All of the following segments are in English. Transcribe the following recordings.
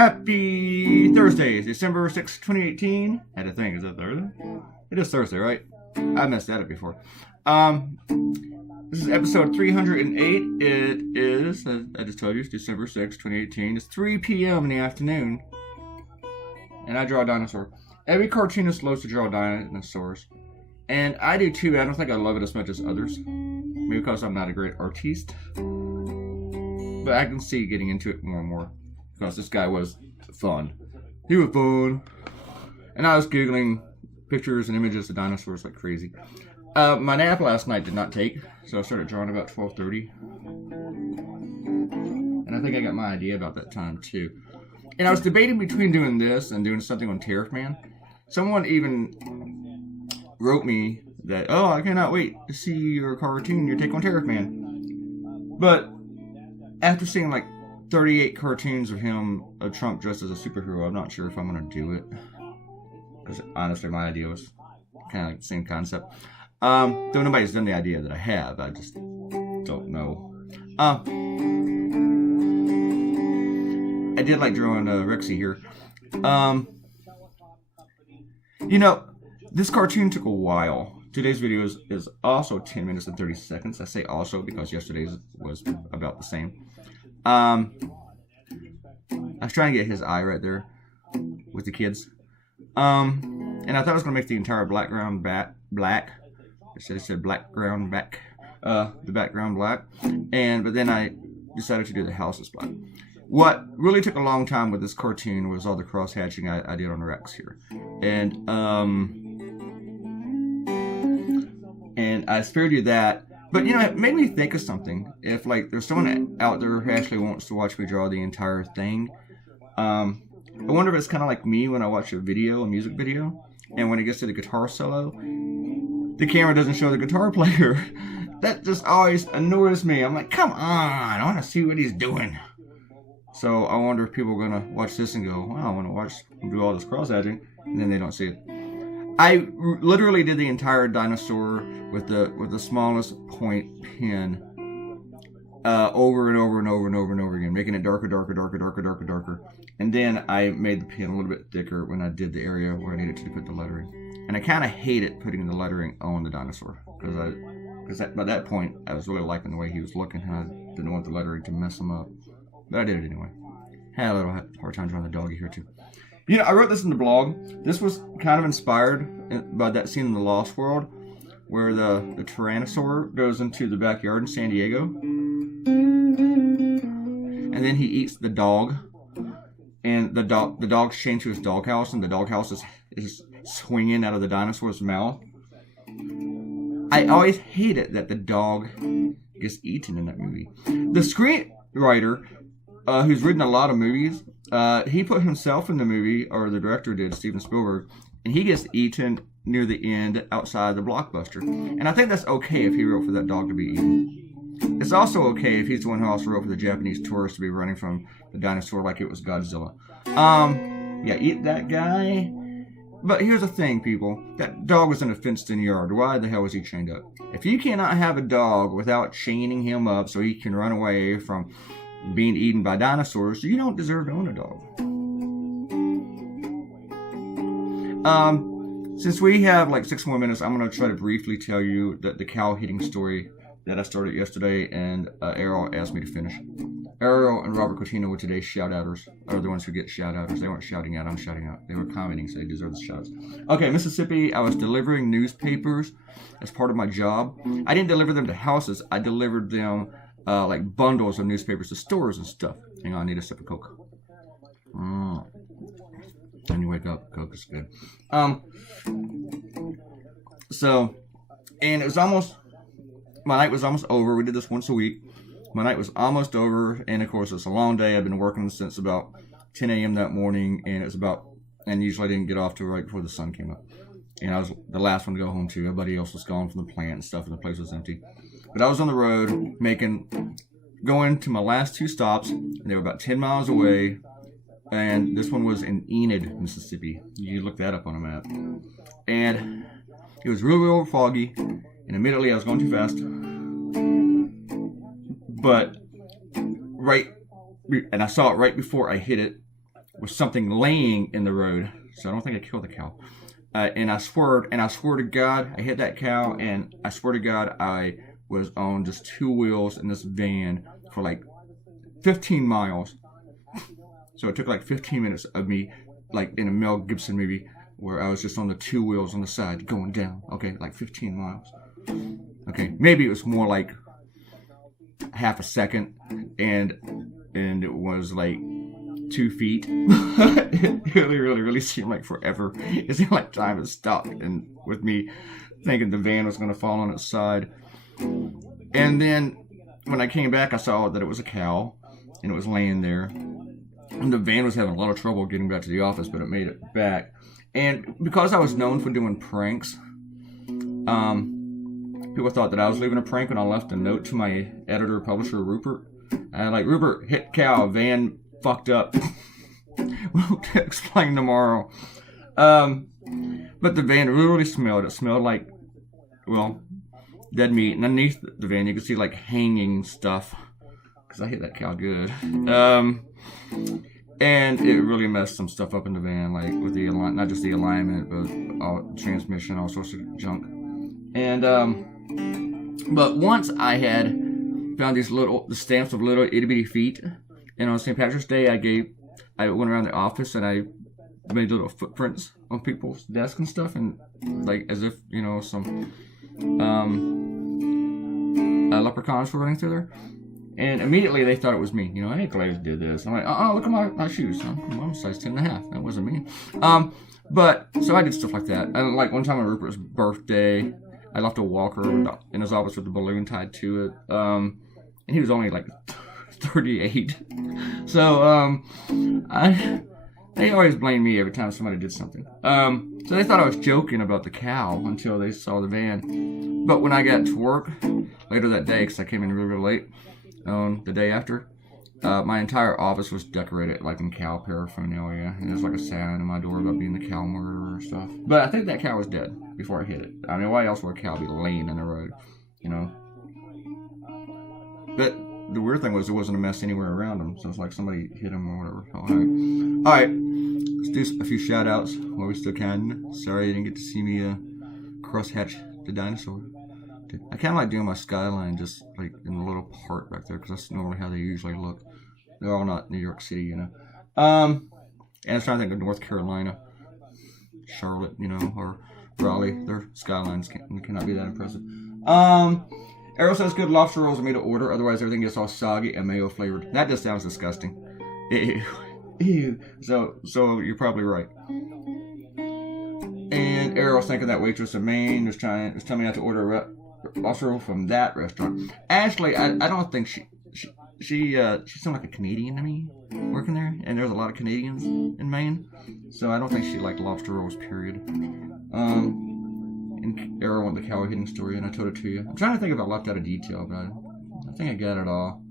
Happy Thursday, December 6, 2018. Had to think, is that Thursday? It is Thursday, right? I messed that up before. This is episode 308. It is, as I just told you, it's December 6, 2018. It's 3 p.m. in the afternoon. And I draw a dinosaur. Every cartoonist loves to draw dinosaurs. And I do too. I don't think I love it as much as others. Maybe because I'm not a great artiste. But I can see getting into it more and more. Because this guy was fun. He was fun. And I was Googling pictures and images of dinosaurs like crazy. My nap last night did not take. So I started drawing about 12:30. And I think I got my idea about that time too. And I was debating between doing this and doing something on Tariff Man. Someone even wrote me that, oh, I cannot wait to see your cartoon, your take on Tariff Man. But after seeing like 38 cartoons of him, of Trump dressed as a superhero, I'm not sure if I'm going to do it. Because honestly, my idea was kind of like the same concept. Though nobody's done the idea that I have, I just don't know. I did like drawing Rexy here. You know, this cartoon took a while. Today's video is also 10 minutes and 30 seconds. I say also because yesterday's was about the same. I was trying to get his eye right there with the kids. And I thought I was going to make the entire background black. It said background back. The background black. But then I decided to do the houses black. What really took a long time with this cartoon was all the cross-hatching I did on Rex here. And I spared you that. But, you know, it made me think of something. If, like, there's someone out there who actually wants to watch me draw the entire thing, I wonder if it's kind of like me when I watch a music video, and when it gets to the guitar solo, the camera doesn't show the guitar player. That just always annoys me. I'm like, come on, I want to see what he's doing. So I wonder if people are going to watch this and go, wow, I want to watch him do all this cross-hatching, and then they don't see it. I literally did the entire dinosaur with the smallest point pen over and over and over and over and over again, making it darker. And then I made the pen a little bit thicker when I did the area where I needed to put the lettering. And I kind of hated putting the lettering on the dinosaur because by that point I was really liking the way he was looking, and I didn't want the lettering to mess him up. But I did it anyway. Had a little hard time drawing the doggy here too. You know, I wrote this in the blog. This was kind of inspired by that scene in The Lost World where the Tyrannosaur goes into the backyard in San Diego. And then he eats the dog. And the dog's chained to his doghouse, and the doghouse is swinging out of the dinosaur's mouth. I always hated that the dog gets eaten in that movie. The screenwriter, who's written a lot of movies, he put himself in the movie, or the director did, Steven Spielberg, and he gets eaten near the end outside the blockbuster. And I think that's okay if he wrote for that dog to be eaten. It's also okay if he's the one who also wrote for the Japanese tourist to be running from the dinosaur like it was Godzilla. Yeah, eat that guy. But here's the thing, people. That dog was in a fenced-in yard. Why the hell was he chained up? If you cannot have a dog without chaining him up so he can run away from being eaten by dinosaurs, you don't deserve to own a dog. Since we have like 6 more minutes, I'm going to try to briefly tell you the cow hitting story that I started yesterday, and Errol asked me to finish. Errol and Robert Coutinho were today's shout-outers, or the ones who get shout-outers. They weren't shouting out, I'm shouting out. They were commenting, so they deserve the shouts. Okay, Mississippi, I was delivering newspapers as part of my job. I didn't deliver them to houses. I delivered them like bundles of newspapers to stores and stuff. Hang on, I need a sip of Coke. When you wake up, Coke is good. So, and it was almost, my night was almost over. We did this once a week. My night was almost over, and of course it's a long day. I've been working since about 10 a.m. that morning, and and usually I didn't get off till right before the sun came up. And I was the last one to go home too. Everybody else was gone from the plant and stuff, and the place was empty. But I was on the road going to my last 2 stops, and they were about 10 miles away. And this one was in Enid, Mississippi. You look that up on a map. And it was real foggy, and immediately I was going too fast. But and I saw it right before I hit it, was something laying in the road. So I don't think I killed the cow. And I swear to God, I hit that cow, and I swear to God, I was on just 2 wheels in this van for like 15 miles. So it took like 15 minutes of me, like in a Mel Gibson movie, where I was just on the 2 wheels on the side going down. Okay, like 15 miles. Okay, maybe it was more like half a second, and it was like 2 feet. It really seemed like forever. It seemed like time had stopped, and with me thinking the van was going to fall on its side. And then when I came back, I saw that it was a cow, and it was laying there. And the van was having a lot of trouble getting back to the office, but it made it back. And because I was known for doing pranks, people thought that I was leaving a prank when I left a note to my editor, publisher, Rupert. Like, Rupert, hit cow, van fucked up. We'll explain tomorrow. But the van really smelled. It smelled like, well, dead meat. And underneath the van, you could see, like, hanging stuff. Because I hit that cow good. And it really messed some stuff up in the van, like with the not just the alignment, but all transmission, all sorts of junk. And but once I had found the stamps of little itty bitty feet, and on St. Patrick's Day, I went around the office and I made little footprints on people's desks and stuff, and like as if some leprechauns were running through there. And immediately they thought it was me. Hey, Claytoonz did this. I'm like, look at my shoes. I'm size 10.5. That wasn't me. But so I did stuff like that. And like one time on Rupert's birthday, I left a walker in his office with a balloon tied to it. And he was only like 38. So they always blame me every time somebody did something. So they thought I was joking about the cow until they saw the van. But when I got to work later that day, because I came in really late, on the day after, my entire office was decorated like in cow paraphernalia, and there's like a sign in my door about being the cow murderer and stuff. But I think that cow was dead before I hit it. I mean, why else would a cow be laying in the road, But the weird thing was there wasn't a mess anywhere around him, so it's like somebody hit him or whatever. All right, let's do a few shout outs while we still can. Sorry you didn't get to see me crosshatch the dinosaur. I kind of like doing my skyline just like in the little part back there, because that's normally how they usually look. They're all not New York City, And I was trying to think of North Carolina, Charlotte, or Raleigh. Their skylines cannot be that impressive. Arrow says good lobster rolls are made to order, otherwise everything gets all soggy and mayo flavored. That just sounds disgusting. Ew. Ew. So you're probably right. And Arrow's thinking that waitress in Maine was telling me not to order a lobster roll from that restaurant. Actually, I don't think she sounded like a Canadian to me working there, and there's a lot of Canadians in Maine, so I don't think she liked lobster rolls, period. And Arrow wanted the cow hitting story, and I told it to you. I'm trying to think if I left out a detail, but I think I got it all,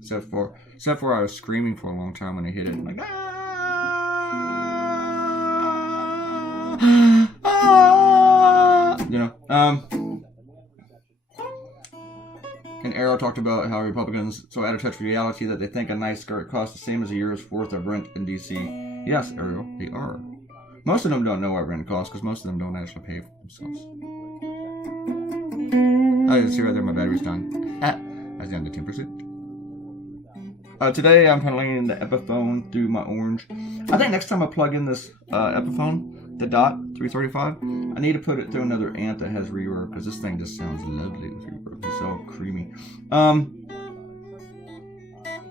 except for I was screaming for a long time when I hit it, like And Arrow talked about how Republicans so out of touch with reality that they think a nice skirt costs the same as a year's worth of rent in D.C. Yes, Ariel, they are. Most of them don't know what rent costs because most of them don't actually pay for themselves. Oh, you see right there, my battery's done. That's down to 10%. Today I'm handling the Epiphone through my Orange. I think next time I plug in this Epiphone, the Dot 335, I need to put it through another amp that has reverb, because this thing just sounds lovely with reverb. It's so creamy.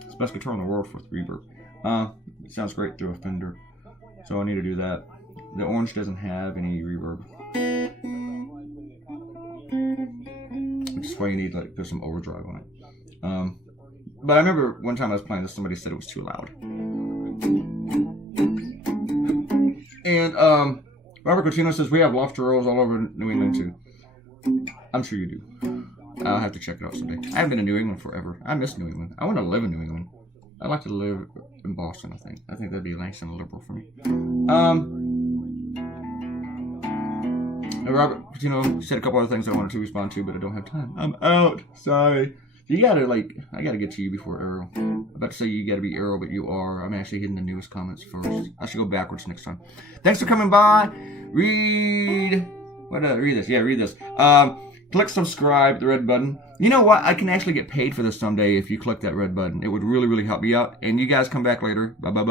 It's the best guitar in the world with reverb. It sounds great through a Fender, so I need to do that. The Orange doesn't have any reverb, which is why you need to put some overdrive on it. But I remember one time I was playing this, somebody said it was too loud. And Robert Coutinho says, we have lobster rolls all over New England too. I'm sure you do. I'll have to check it out someday. I haven't been in New England forever. I miss New England. I want to live in New England. I'd like to live in Boston, I think. I think that'd be nice and liberal for me. Robert Coutinho said a couple other things I wanted to respond to, but I don't have time. I'm out. Sorry. If You gotta, like, I gotta get to you before Arrow. I'm about to say you gotta be Arrow, but you are. I'm actually hitting the newest comments first. I should go backwards next time. Thanks for coming by. Read this. Yeah, read this. Click subscribe, the red button. You know what? I can actually get paid for this someday if you click that red button. It would really, really help me out. And you guys come back later. Bye, bye, bye.